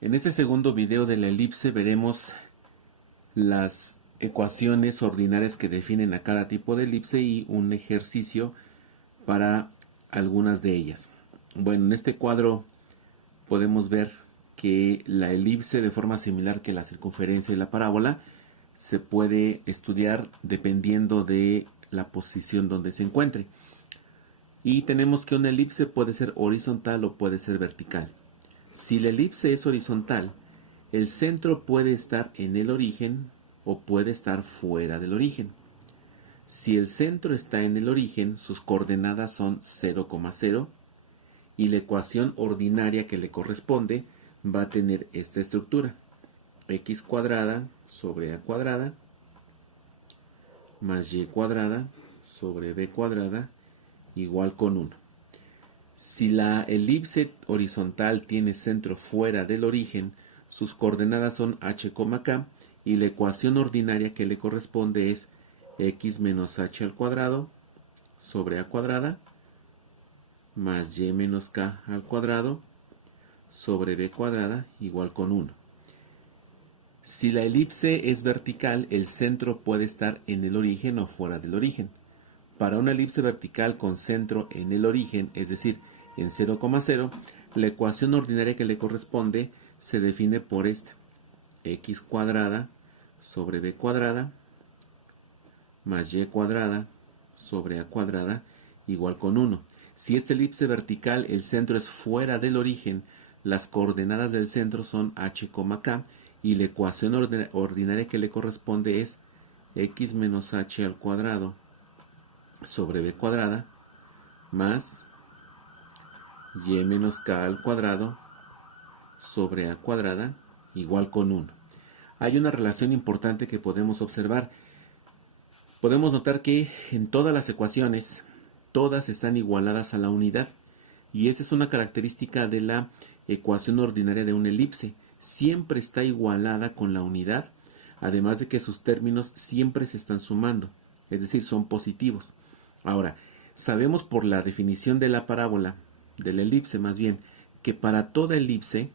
En este segundo video de la elipse veremos las ecuaciones ordinarias que definen a cada tipo de elipse y un ejercicio para algunas de ellas. Bueno, en este cuadro podemos ver que la elipse, de forma similar que la circunferencia y la parábola, se puede estudiar dependiendo de la posición donde se encuentre. Y tenemos que una elipse puede ser horizontal o puede ser vertical. Si la elipse es horizontal, el centro puede estar en el origen o puede estar fuera del origen. Si el centro está en el origen, sus coordenadas son 0,0 y la ecuación ordinaria que le corresponde va a tener esta estructura: x cuadrada sobre a cuadrada más y cuadrada sobre b cuadrada igual con 1. Si la elipse horizontal tiene centro fuera del origen, sus coordenadas son h, k y la ecuación ordinaria que le corresponde es x menos h al cuadrado sobre a cuadrada más y menos k al cuadrado sobre b cuadrada igual con 1. Si la elipse es vertical, el centro puede estar en el origen o fuera del origen. Para una elipse vertical con centro en el origen, es decir, en 0,0, la ecuación ordinaria que le corresponde se define por esta: x cuadrada sobre b cuadrada más y cuadrada sobre a cuadrada igual con 1. Si esta elipse vertical el centro es fuera del origen, las coordenadas del centro son h, k y la ecuación ordinaria que le corresponde es x menos h al cuadrado sobre b cuadrada más y menos k al cuadrado sobre a cuadrada igual con 1. Hay una relación importante que podemos observar. Podemos notar que en todas las ecuaciones, todas están igualadas a la unidad. Y esa es una característica de la ecuación ordinaria de una elipse. Siempre está igualada con la unidad, además de que sus términos siempre se están sumando, es decir, son positivos. Ahora, sabemos por la definición de la parábola, de la elipse más bien, que para toda elipse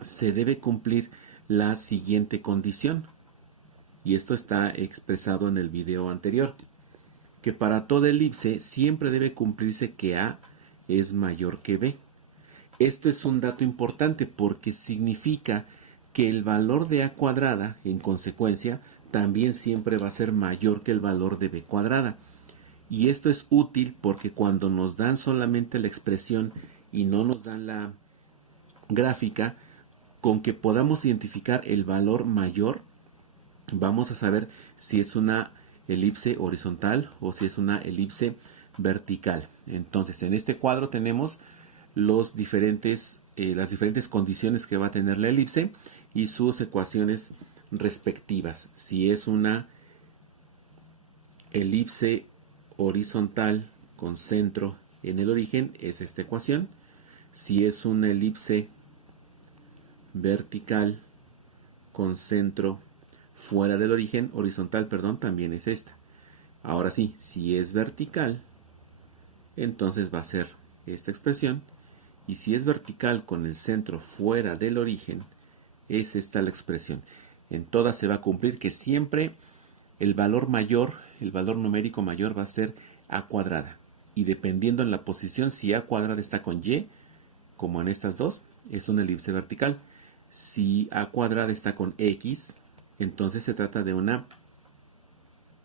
se debe cumplir la siguiente condición. Y esto está expresado en el video anterior, que para toda elipse siempre debe cumplirse que A es mayor que B. Esto es un dato importante porque significa que el valor de A cuadrada, en consecuencia, también siempre va a ser mayor que el valor de B cuadrada. Y esto es útil porque cuando nos dan solamente la expresión y no nos dan la gráfica, con que podamos identificar el valor mayor, vamos a saber si es una elipse horizontal o si es una elipse vertical. Entonces, en este cuadro tenemos las diferentes condiciones que va a tener la elipse y sus ecuaciones respectivas. Si es una elipse horizontal con centro en el origen, es esta ecuación. Si es una elipse vertical con centro fuera del origen, horizontal, perdón, también es esta. Ahora sí, si es vertical, entonces va a ser esta expresión. Y si es vertical con el centro fuera del origen, es esta la expresión. En todas se va a cumplir que siempre el valor mayor, el valor numérico mayor va a ser a cuadrada. Y dependiendo en la posición, si a cuadrada está con y, como en estas dos, es una elipse vertical. Si a cuadrada está con x, entonces se trata de una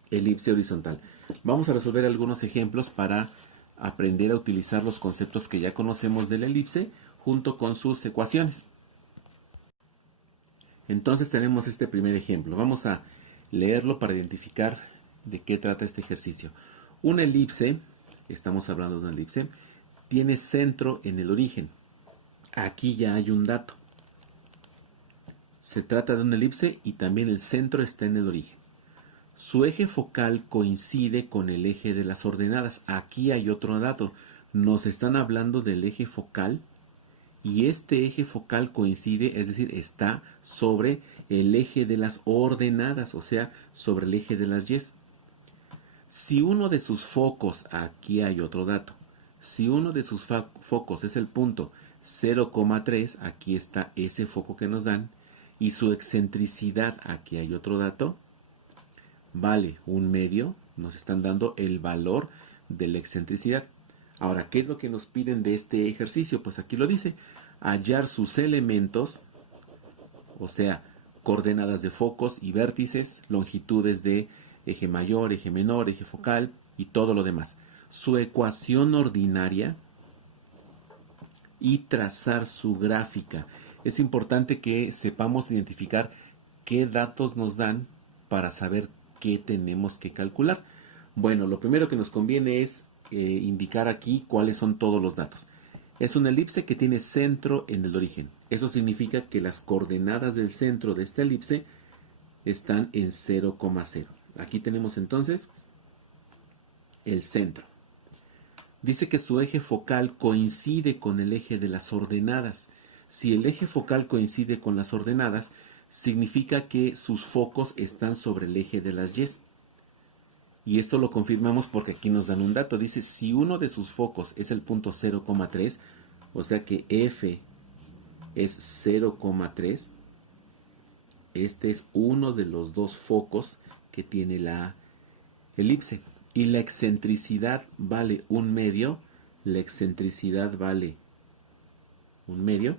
elipse horizontal. Vamos a resolver algunos ejemplos para aprender a utilizar los conceptos que ya conocemos de la elipse junto con sus ecuaciones. Entonces tenemos este primer ejemplo. Vamos a leerlo para identificar de qué trata este ejercicio. Una elipse, estamos hablando de una elipse, tiene centro en el origen. Aquí ya hay un dato. Se trata de una elipse y también el centro está en el origen. Su eje focal coincide con el eje de las ordenadas. Aquí hay otro dato. Nos están hablando del eje focal y este eje focal coincide, es decir, está sobre el eje de las ordenadas, o sea, sobre el eje de las y. Si uno de sus focos, aquí hay otro dato, si uno de sus focos es el punto 0,3, aquí está ese foco que nos dan, y su excentricidad, aquí hay otro dato, vale 1/2, nos están dando el valor de la excentricidad. Ahora, ¿qué es lo que nos piden de este ejercicio? Pues aquí lo dice, hallar sus elementos, o sea, coordenadas de focos y vértices, longitudes de eje mayor, eje menor, eje focal y todo lo demás. Su ecuación ordinaria y trazar su gráfica. Es importante que sepamos identificar qué datos nos dan para saber qué tenemos que calcular. Bueno, lo primero que nos conviene es indicar aquí cuáles son todos los datos. Es una elipse que tiene centro en el origen. Eso significa que las coordenadas del centro de esta elipse están en 0,0. Aquí tenemos entonces el centro. Dice que su eje focal coincide con el eje de las ordenadas. Si el eje focal coincide con las ordenadas, significa que sus focos están sobre el eje de las Y. Y esto lo confirmamos porque aquí nos dan un dato. Dice, si uno de sus focos es el punto 0,3, o sea que F es 0,3, este es uno de los dos focos que tiene la elipse. Y la excentricidad vale 1/2. La excentricidad vale 1/2.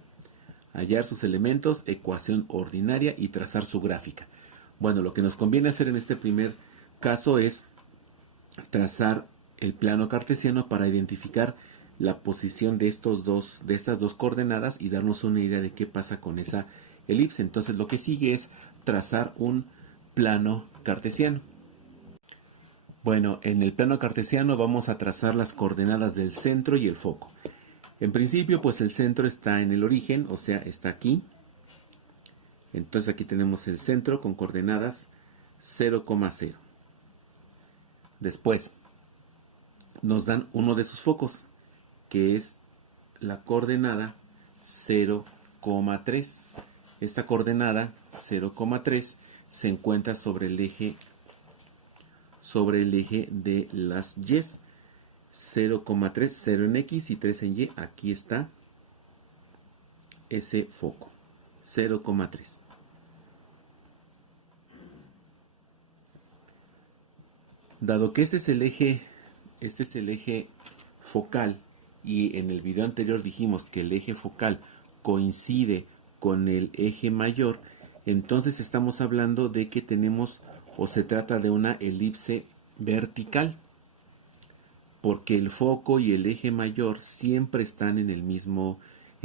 Hallar sus elementos, ecuación ordinaria y trazar su gráfica. Bueno, lo que nos conviene hacer en este primer caso es trazar el plano cartesiano para identificar la posición de estas dos coordenadas y darnos una idea de qué pasa con esa elipse. Entonces lo que sigue es trazar un plano cartesiano. Bueno, en el plano cartesiano vamos a trazar las coordenadas del centro y el foco. En principio, pues el centro está en el origen, o sea, está aquí. Entonces aquí tenemos el centro con coordenadas 0,0. Después, nos dan uno de sus focos, que es la coordenada 0,3. Esta coordenada 0,3 se encuentra sobre el eje de las Y. 0,3, 0 en X y 3 en Y. Aquí está ese foco, 0,3. Dado que este es el eje focal, y en el video anterior dijimos que el eje focal coincide con el eje mayor, entonces estamos hablando de que tenemos, o se trata de una elipse vertical, porque el foco y el eje mayor siempre están en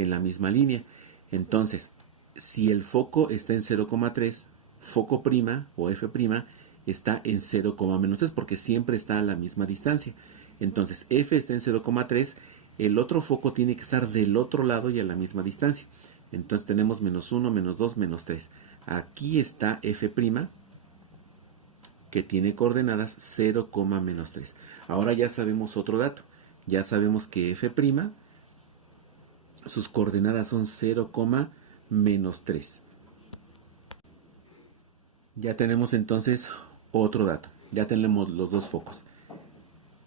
la misma línea. Entonces, si el foco está en 0,3, foco prima o f' está en 0,-3 porque siempre está a la misma distancia. Entonces, f está en 0,3, el otro foco tiene que estar del otro lado y a la misma distancia. Entonces tenemos -1, -2, -3. Aquí está f', que tiene coordenadas 0,-3. Ahora ya sabemos otro dato. Ya sabemos que f', sus coordenadas son 0,-3. Ya tenemos entonces otro dato. Ya tenemos los dos focos.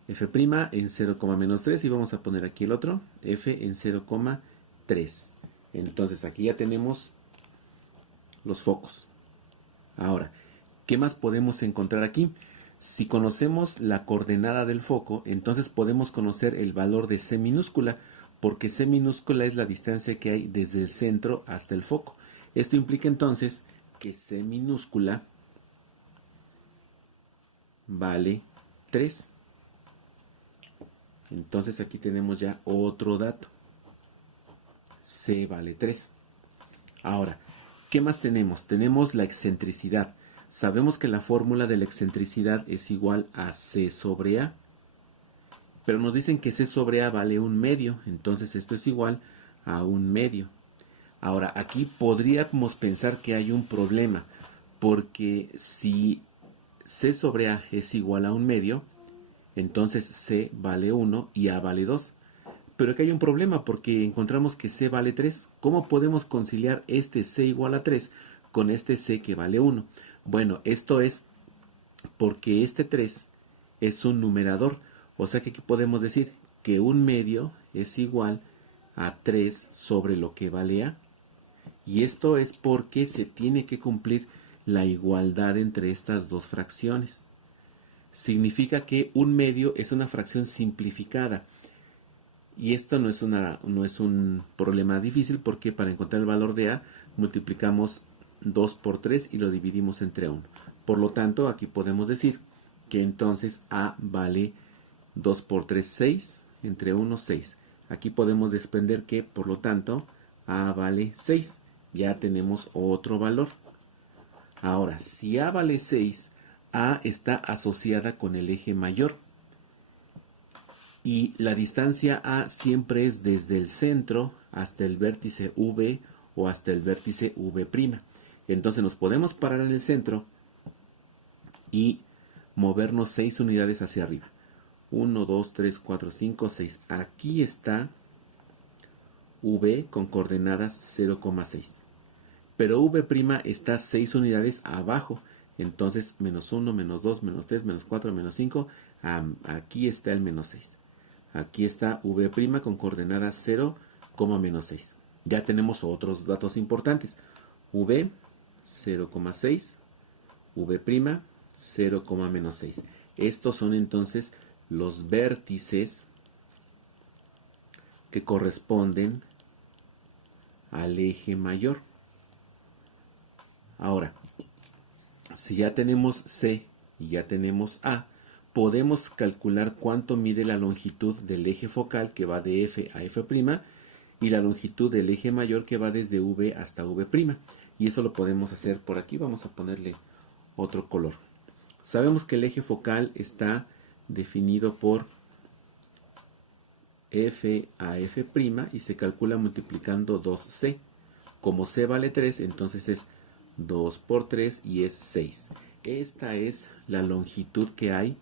F' en 0,-3 y vamos a poner aquí el otro. F en 0,3. Entonces aquí ya tenemos los focos. Ahora, ¿qué más podemos encontrar aquí? Si conocemos la coordenada del foco, entonces podemos conocer el valor de C minúscula, porque C minúscula es la distancia que hay desde el centro hasta el foco. Esto implica entonces que C minúscula vale 3. Entonces aquí tenemos ya otro dato. C vale 3. Ahora, ¿qué más tenemos? Tenemos la excentricidad. Sabemos que la fórmula de la excentricidad es igual a C sobre A. Pero nos dicen que C sobre A vale 1/2. Entonces esto es igual a 1/2. Ahora, aquí podríamos pensar que hay un problema. Porque si C sobre A es igual a 1/2, entonces C vale 1 y A vale 2. Pero aquí hay un problema porque encontramos que C vale 3. ¿Cómo podemos conciliar este C igual a 3 con este C que vale 1? Bueno, esto es porque este 3 es un numerador. O sea que aquí podemos decir que 1/2 es igual a 3 sobre lo que vale a. Y esto es porque se tiene que cumplir la igualdad entre estas dos fracciones. Significa que un medio es una fracción simplificada. Y esto no es un problema difícil porque para encontrar el valor de a multiplicamos 2 por 3 y lo dividimos entre 1. Por lo tanto, aquí podemos decir que entonces a vale 2 por 3, 6, entre 1, 6. Aquí podemos desprender que, por lo tanto, a vale 6. Ya tenemos otro valor. Ahora, si a vale 6, a está asociada con el eje mayor. Y la distancia a siempre es desde el centro hasta el vértice V o hasta el vértice V'. Entonces nos podemos parar en el centro y movernos 6 unidades hacia arriba. 1, 2, 3, 4, 5, 6. Aquí está V con coordenadas 0,6. Pero V' está 6 unidades abajo. Entonces, menos 1, menos 2, menos 3, menos 4, menos 5. Aquí está el menos 6. Aquí está V' con coordenadas 0, menos 6. Ya tenemos otros datos importantes. V 0,6, V', 0, menos 6. Estos son entonces los vértices que corresponden al eje mayor. Ahora, si ya tenemos C y ya tenemos A, podemos calcular cuánto mide la longitud del eje focal que va de F a F' y la longitud del eje mayor que va desde V hasta V'. Y eso lo podemos hacer por aquí. Vamos a ponerle otro color. Sabemos que el eje focal está definido por F a F' y se calcula multiplicando 2C. Como C vale 3, entonces es 2 por 3 y es 6. Esta es la longitud que hay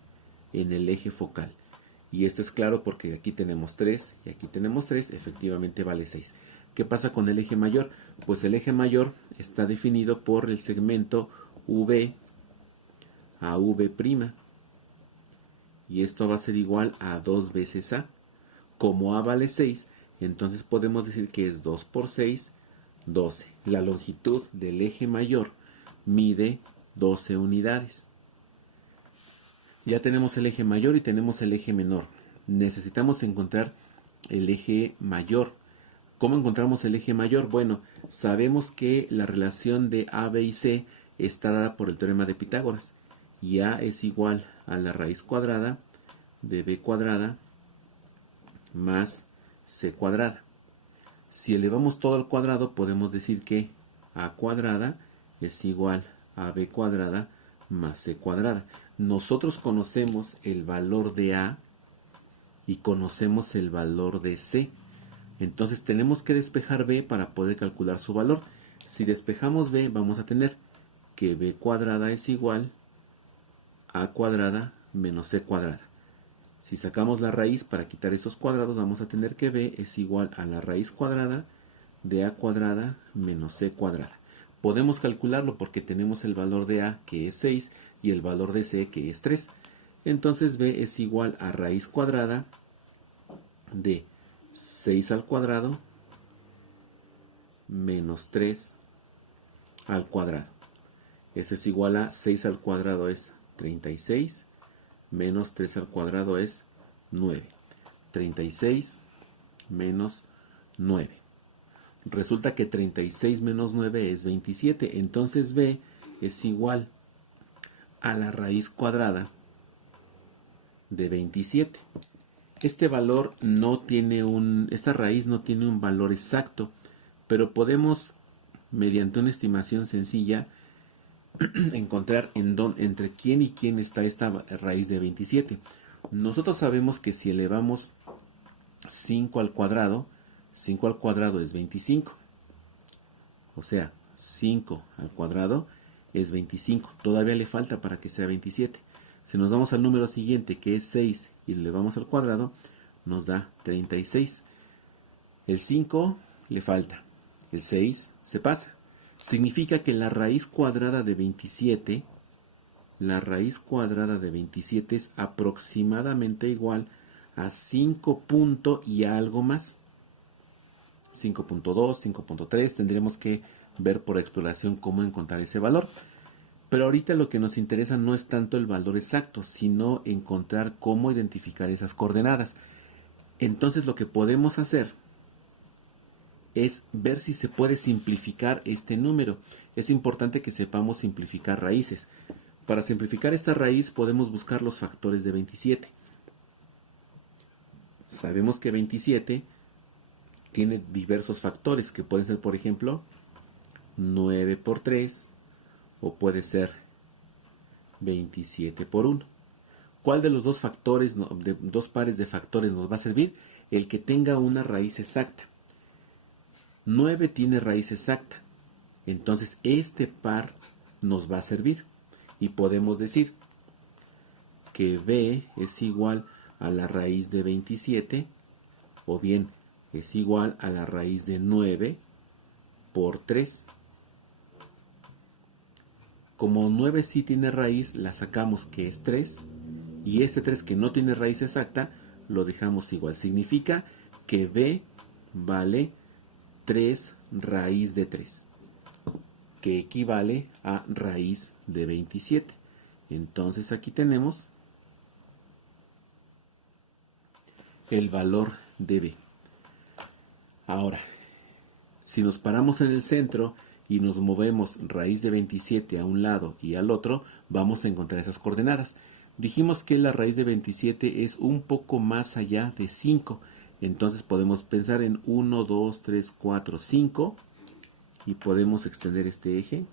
en el eje focal. Y esto es claro porque aquí tenemos 3 y aquí tenemos 3, efectivamente vale 6. ¿Qué pasa con el eje mayor? Pues el eje mayor está definido por el segmento V a V'. Y esto va a ser igual a 2 veces A. Como A vale 6, entonces podemos decir que es 2 por 6, 12. La longitud del eje mayor mide 12 unidades. Ya tenemos el eje mayor y tenemos el eje menor. Necesitamos encontrar el eje mayor. ¿Cómo encontramos el eje mayor? Bueno, sabemos que la relación de A, B y C está dada por el teorema de Pitágoras. Y A es igual a la raíz cuadrada de B cuadrada más C cuadrada. Si elevamos todo al cuadrado, podemos decir que A cuadrada es igual a B cuadrada más C cuadrada. Nosotros conocemos el valor de A y conocemos el valor de C. Entonces tenemos que despejar B para poder calcular su valor. Si despejamos B, vamos a tener que B cuadrada es igual a cuadrada menos C cuadrada. Si sacamos la raíz para quitar esos cuadrados, vamos a tener que B es igual a la raíz cuadrada de A cuadrada menos C cuadrada. Podemos calcularlo porque tenemos el valor de A, que es 6, y el valor de C, que es 3. Entonces B es igual a raíz cuadrada de 6 al cuadrado menos 3 al cuadrado. Eso es igual a 6 al cuadrado es 36, menos 3 al cuadrado es 9. 36 menos 9. Resulta que 36 menos 9 es 27. Entonces B es igual a la raíz cuadrada de 27. Este valor no tiene esta raíz no tiene un valor exacto, pero podemos, mediante una estimación sencilla, encontrar entre quién y quién está esta raíz de 27. Nosotros sabemos que si elevamos 5 al cuadrado es 25. O sea, 5 al cuadrado es 25. Todavía le falta para que sea 27. Si nos vamos al número siguiente, que es 6, y le elevamos al cuadrado, nos da 36. El 5 le falta. El 6 se pasa. Significa que la raíz cuadrada de 27, es aproximadamente igual a 5 punto y algo más. 5.2, 5.3. Tendremos que ver por exploración cómo encontrar ese valor. Pero ahorita lo que nos interesa no es tanto el valor exacto, sino encontrar cómo identificar esas coordenadas. Entonces lo que podemos hacer es ver si se puede simplificar este número. Es importante que sepamos simplificar raíces. Para simplificar esta raíz podemos buscar los factores de 27. Sabemos que 27 tiene diversos factores que pueden ser, por ejemplo, 9 por 3 o puede ser 27 por 1. ¿Cuál de los dos factores, de dos pares de factores nos va a servir? El que tenga una raíz exacta. 9 tiene raíz exacta. Entonces este par nos va a servir. Y podemos decir que b es igual a la raíz de 27 o bien es igual a la raíz de 9 por 3. Como 9 sí tiene raíz, la sacamos que es 3. Y este 3 que no tiene raíz exacta, lo dejamos igual. Significa que b vale 3 raíz de 3, que equivale a raíz de 27. Entonces aquí tenemos el valor de b. Ahora, si nos paramos en el centro y nos movemos raíz de 27 a un lado y al otro, vamos a encontrar esas coordenadas. Dijimos que la raíz de 27 es un poco más allá de 5. Entonces podemos pensar en 1, 2, 3, 4, 5 y podemos extender este eje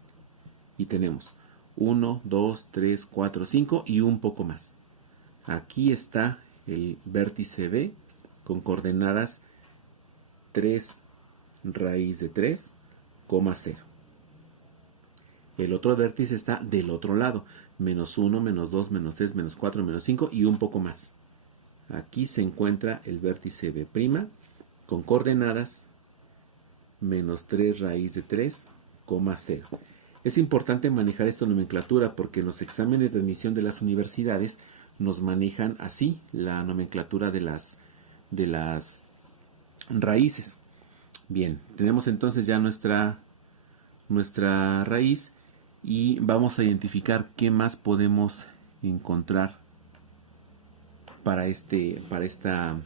y tenemos 1, 2, 3, 4, 5 y un poco más. Aquí está el vértice B con coordenadas 3 raíz de 3, 0. El otro vértice está del otro lado, menos 1, menos 2, menos 3, menos 4, menos 5 y un poco más. Aquí se encuentra el vértice B' con coordenadas menos 3 raíz de 3, 0. Es importante manejar esta nomenclatura porque en los exámenes de admisión de las universidades nos manejan así la nomenclatura de las raíces. Bien, tenemos entonces ya nuestra raíz y vamos a identificar qué más podemos encontrar para esta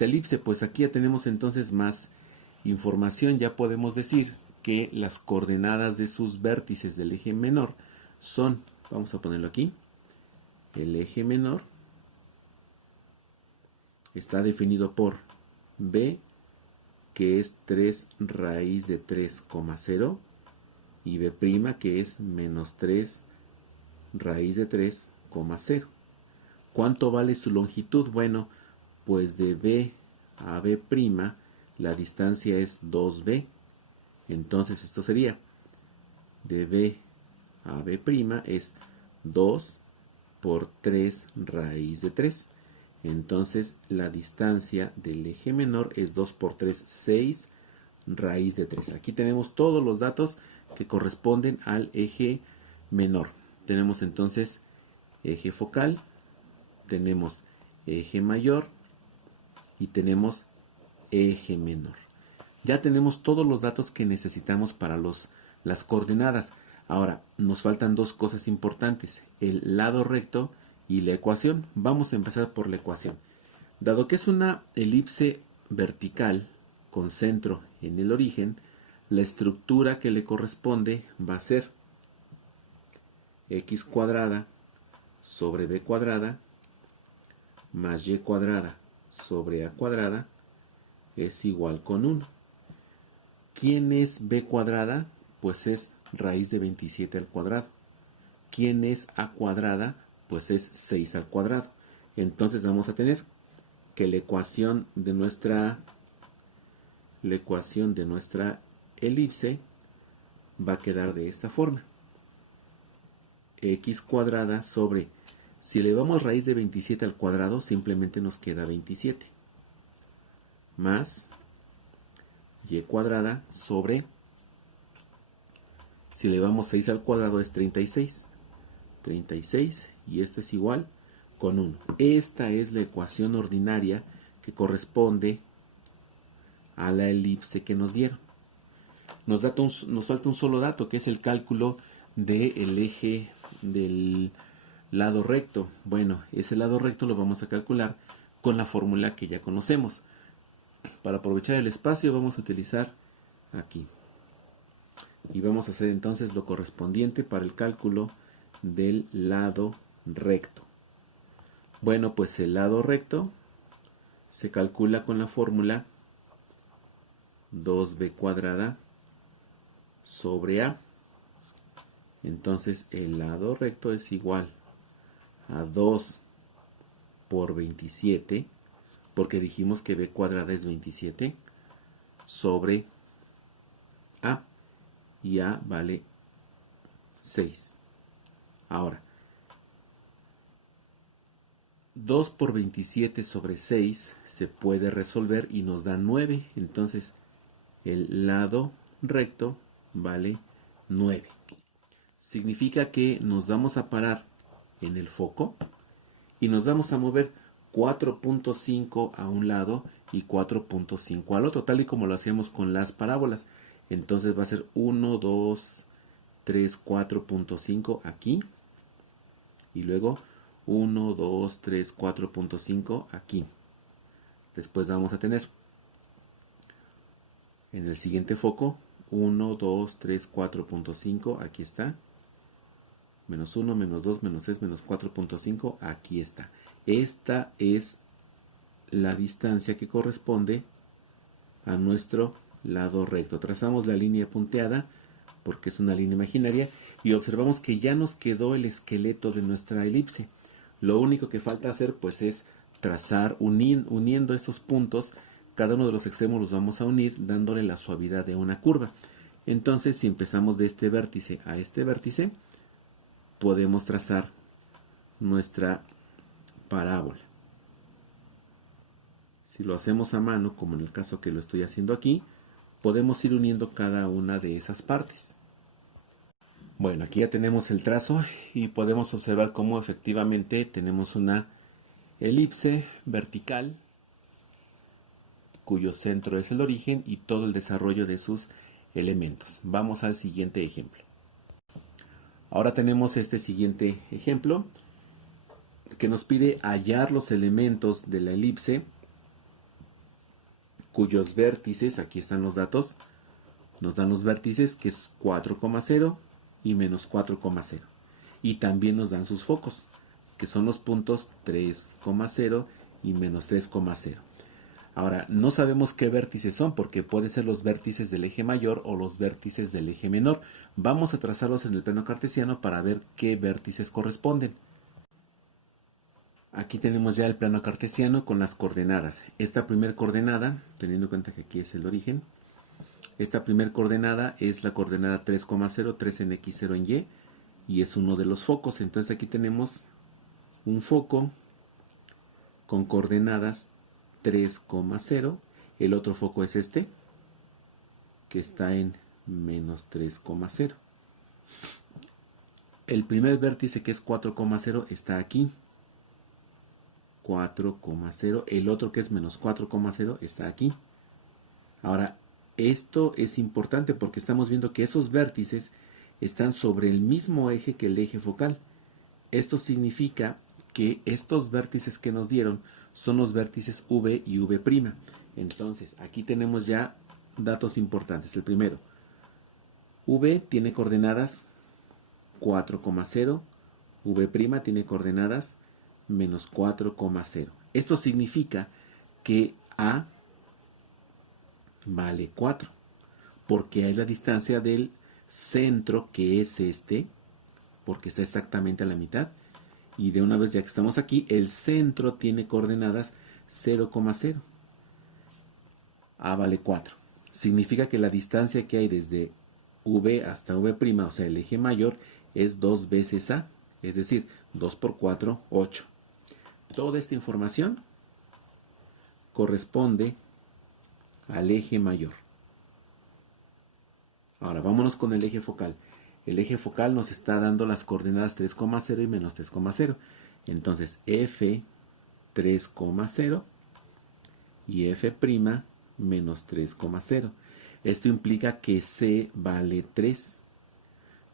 elipse. Pues aquí ya tenemos entonces más información. Ya podemos decir que las coordenadas de sus vértices del eje menor son, vamos a ponerlo aquí, el eje menor está definido por b, que es 3 raíz de 3, 0, y b', que es menos 3 raíz de 3, 0. ¿Cuánto vale su longitud? Bueno, pues de b a b' la distancia es 2b. Entonces esto sería de b a b' es 2 por 3 raíz de 3. Entonces la distancia del eje menor es 2 por 3, 6 raíz de 3. Aquí tenemos todos los datos que corresponden al eje menor. Tenemos entonces eje focal, tenemos eje mayor y tenemos eje menor. Ya tenemos todos los datos que necesitamos para las coordenadas. Ahora, nos faltan dos cosas importantes, el lado recto y la ecuación. Vamos a empezar por la ecuación. Dado que es una elipse vertical con centro en el origen, la estructura que le corresponde va a ser x cuadrada sobre b cuadrada más y cuadrada sobre a cuadrada es igual con 1. ¿Quién es b cuadrada? Pues es raíz de 27 al cuadrado. ¿Quién es a cuadrada? Pues es 6 al cuadrado. Entonces vamos a tener que la ecuación de nuestra elipse va a quedar de esta forma. X cuadrada sobre, si elevamos raíz de 27 al cuadrado, simplemente nos queda 27. Más y cuadrada sobre, si elevamos 6 al cuadrado es 36. 36 y este es igual con 1. Esta es la ecuación ordinaria que corresponde a la elipse que nos dieron. Nos falta un solo dato, que es el cálculo del eje del lado recto. Bueno, ese lado recto lo vamos a calcular con la fórmula que ya conocemos. Para aprovechar el espacio vamos a utilizar aquí. Y vamos a hacer entonces lo correspondiente para el cálculo del lado recto. Bueno, pues el lado recto se calcula con la fórmula 2b cuadrada sobre a. Entonces el lado recto es igual a 2 por 27, porque dijimos que b cuadrada es 27, sobre a, y a vale 6. Ahora, 2 por 27 sobre 6 se puede resolver y nos da 9. Entonces, el lado recto vale 9. Significa que nos vamos a parar en el foco y nos vamos a mover 4.5 a un lado y 4.5 al otro, tal y como lo hacemos con las parábolas. Entonces va a ser 1, 2, 3, 4.5 aquí. Y luego 1, 2, 3, 4.5 aquí. Después vamos a tener en el siguiente foco 1, 2, 3, 4.5. Aquí está. Menos 1, menos 2, menos 3, menos 4.5. Aquí está. Esta es la distancia que corresponde a nuestro lado recto. Trazamos la línea punteada porque es una línea imaginaria y observamos que ya nos quedó el esqueleto de nuestra elipse. Lo único que falta hacer pues es trazar uniendo estos puntos. Cada uno de los extremos los vamos a unir dándole la suavidad de una curva. Entonces, si empezamos de este vértice a este vértice, podemos trazar nuestra parábola. Si lo hacemos a mano, como en el caso que lo estoy haciendo aquí, podemos ir uniendo cada una de esas partes. Bueno, aquí ya tenemos el trazo y podemos observar cómo efectivamente tenemos una elipse vertical cuyo centro es el origen y todo el desarrollo de sus elementos. Vamos al siguiente ejemplo. Ahora tenemos este siguiente ejemplo que nos pide hallar los elementos de la elipse cuyos vértices, aquí están los datos, nos dan los vértices que es 4,0 y menos 4,0. Y también nos dan sus focos, que son los puntos 3,0 y menos 3,0. Ahora, no sabemos qué vértices son porque pueden ser los vértices del eje mayor o los vértices del eje menor. Vamos a trazarlos en el plano cartesiano para ver qué vértices corresponden. Aquí tenemos ya el plano cartesiano con las coordenadas. Esta primera coordenada, teniendo en cuenta que aquí es el origen, esta primera coordenada es la coordenada 3,0, 3 en X, 0 en Y, y es uno de los focos. Entonces aquí tenemos un foco con coordenadas 3,0. El otro foco es este, que está en menos 3,0. El primer vértice, que es 4,0, está aquí. 4,0. El otro, que es menos 4,0, está aquí. Ahora, esto es importante porque estamos viendo que esos vértices están sobre el mismo eje que el eje focal. Esto significa que estos vértices que nos dieron son los vértices V y V'. Entonces, aquí tenemos ya datos importantes. El primero, V tiene coordenadas 4,0, V' tiene coordenadas menos 4,0. Esto significa que A vale 4, porque es la distancia del centro, que es este, porque está exactamente a la mitad. Y de una vez, ya que estamos aquí, el centro tiene coordenadas 0,0. A vale 4. Significa que la distancia que hay desde V hasta V', o sea, el eje mayor, es 2 veces A, es decir, 2 por 4, 8. Toda esta información corresponde al eje mayor. Ahora vámonos con el eje focal. El eje focal nos está dando las coordenadas 3,0 y menos 3,0. Entonces F 3,0 y F' menos 3,0. Esto implica que C vale 3.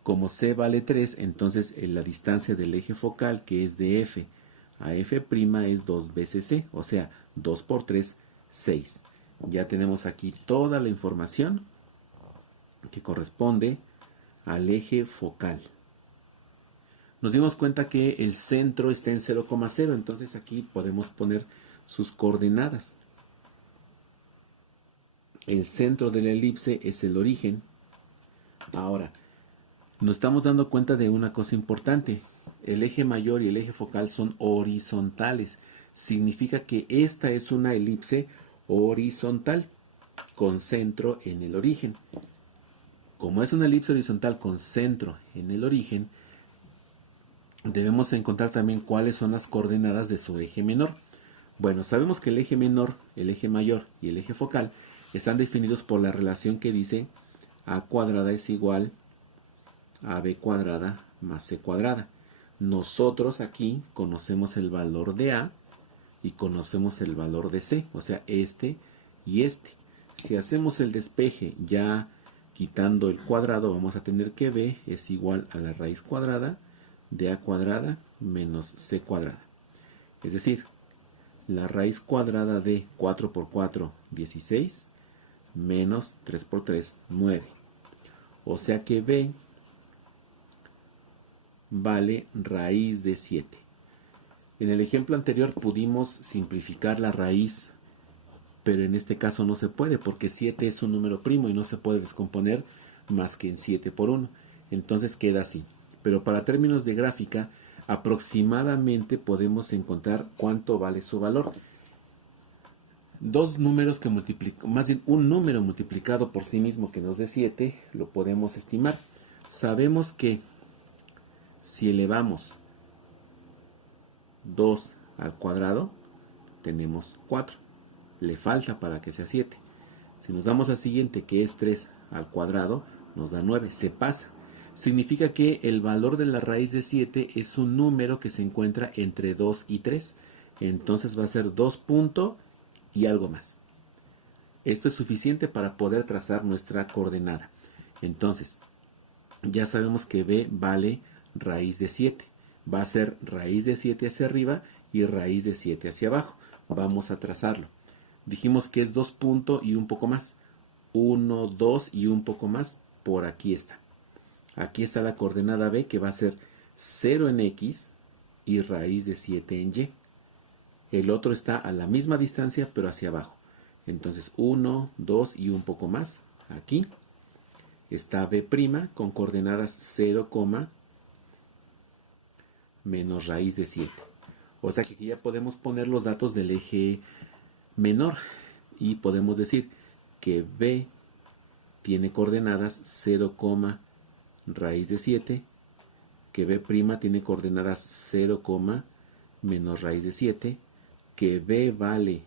Como C vale 3, entonces la distancia del eje focal, que es de F a F' es 2 veces C, o sea, 2 por 3, 6. Ya tenemos aquí toda la información que corresponde al eje focal. Nos dimos cuenta que el centro está en 0,0, entonces aquí podemos poner sus coordenadas. El centro de la elipse es el origen. Ahora, nos estamos dando cuenta de una cosa importante. El eje mayor y el eje focal son horizontales. Significa que esta es una elipse horizontal con centro en el origen. Como es una elipse horizontal con centro en el origen, debemos encontrar también cuáles son las coordenadas de su eje menor. Bueno, sabemos que el eje menor, el eje mayor y el eje focal están definidos por la relación que dice a cuadrada es igual a b cuadrada más c cuadrada. Nosotros aquí conocemos el valor de a y conocemos el valor de c, o sea, este y este. Si hacemos el despeje ya quitando el cuadrado, vamos a tener que b es igual a la raíz cuadrada de a cuadrada menos c cuadrada. Es decir, la raíz cuadrada de 4 por 4, 16, menos 3 por 3, 9. O sea que b vale raíz de 7. En el ejemplo anterior pudimos simplificar la raíz, pero en este caso no se puede porque 7 es un número primo y no se puede descomponer más que en 7 por 1. Entonces queda así. Pero para términos de gráfica, aproximadamente podemos encontrar cuánto vale su valor. Dos números que multiplican, más bien un número multiplicado por sí mismo que nos dé 7, lo podemos estimar. Sabemos que si elevamos 2 al cuadrado, tenemos 4. Le falta para que sea 7. Si nos damos al siguiente, que es 3 al cuadrado, nos da 9. Se pasa. Significa que el valor de la raíz de 7 es un número que se encuentra entre 2 y 3. Entonces va a ser 2 punto y algo más. Esto es suficiente para poder trazar nuestra coordenada. Entonces, ya sabemos que b vale raíz de 7. Va a ser raíz de 7 hacia arriba y raíz de 7 hacia abajo. Vamos a trazarlo. Dijimos que es 2 punto y un poco más. 1, 2 y un poco más. Por aquí está. Aquí está la coordenada b, que va a ser 0 en x y raíz de 7 en y. El otro está a la misma distancia, pero hacia abajo. Entonces 1, 2 y un poco más. Aquí está b' con coordenadas 0, menos raíz de 7. O sea que aquí ya podemos poner los datos del eje menor. Y podemos decir que b tiene coordenadas 0, raíz de 7, que b' tiene coordenadas 0, menos raíz de 7, que b vale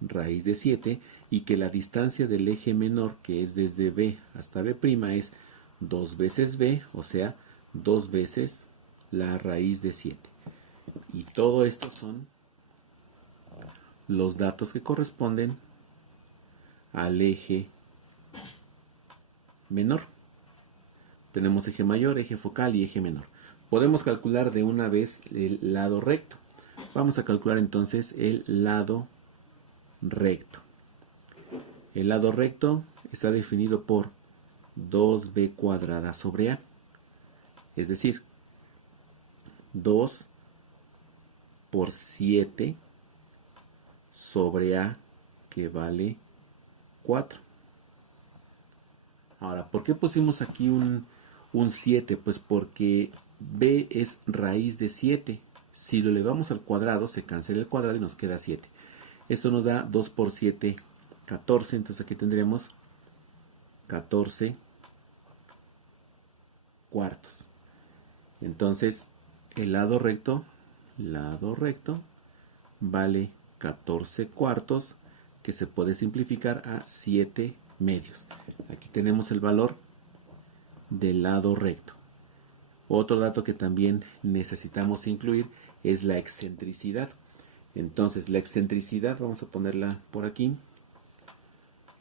raíz de 7 y que la distancia del eje menor, que es desde b hasta b', es 2 veces b, o sea, 2 veces la raíz de 7. Y todo esto son los datos que corresponden al eje menor. Tenemos eje mayor, eje focal y eje menor. Podemos calcular de una vez el lado recto. Vamos a calcular entonces el lado recto. El lado recto está definido por 2b cuadrada sobre a. Es decir, 2 por 7 sobre a, que vale 4. Ahora, ¿por qué pusimos aquí un 7? Pues porque b es raíz de 7. Si lo elevamos al cuadrado, se cancela el cuadrado y nos queda 7. Esto nos da 2 por 7, 14. Entonces aquí tendremos 14 cuartos. Entonces, el lado recto vale 14 cuartos, que se puede simplificar a 7 medios. Aquí tenemos el valor del lado recto. Otro dato que también necesitamos incluir es la excentricidad. Entonces, la excentricidad, vamos a ponerla por aquí.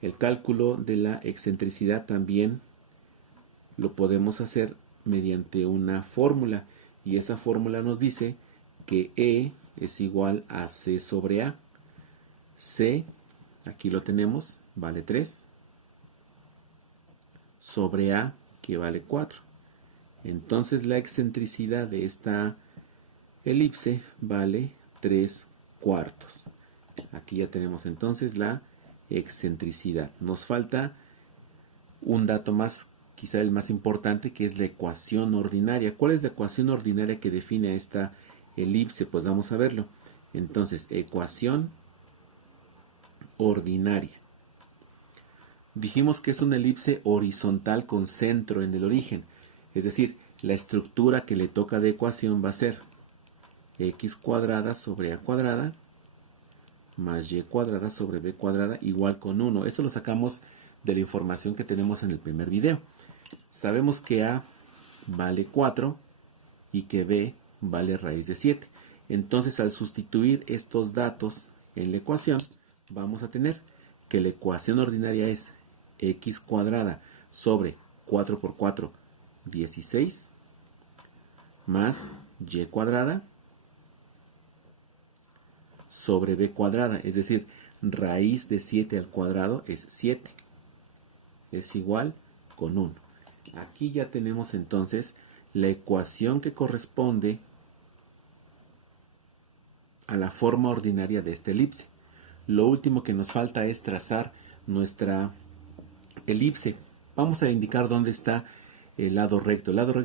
El cálculo de la excentricidad también lo podemos hacer mediante una fórmula, y esa fórmula nos dice que E es igual a C sobre A. C, aquí lo tenemos, vale 3, sobre A, que vale 4. Entonces la excentricidad de esta elipse vale 3 cuartos. Aquí ya tenemos entonces la excentricidad. Nos falta un dato más, quizá el más importante, que es la ecuación ordinaria. ¿Cuál es la ecuación ordinaria que define a esta elipse? Pues vamos a verlo. Entonces, ecuación ordinaria. Dijimos que es una elipse horizontal con centro en el origen. Es decir, la estructura que le toca de ecuación va a ser x cuadrada sobre a cuadrada más y cuadrada sobre b cuadrada igual con 1. Esto lo sacamos de la información que tenemos en el primer video. Sabemos que a vale 4 y que b vale raíz de 7. Entonces, al sustituir estos datos en la ecuación, vamos a tener que la ecuación ordinaria es x cuadrada sobre 4 por 4, 16, más y cuadrada sobre b cuadrada, es decir, raíz de 7 al cuadrado es 7, es igual con 1. Aquí ya tenemos entonces la ecuación que corresponde a la forma ordinaria de esta elipse. Lo último que nos falta es trazar nuestra elipse. Vamos a indicar dónde está el lado recto. El lado recto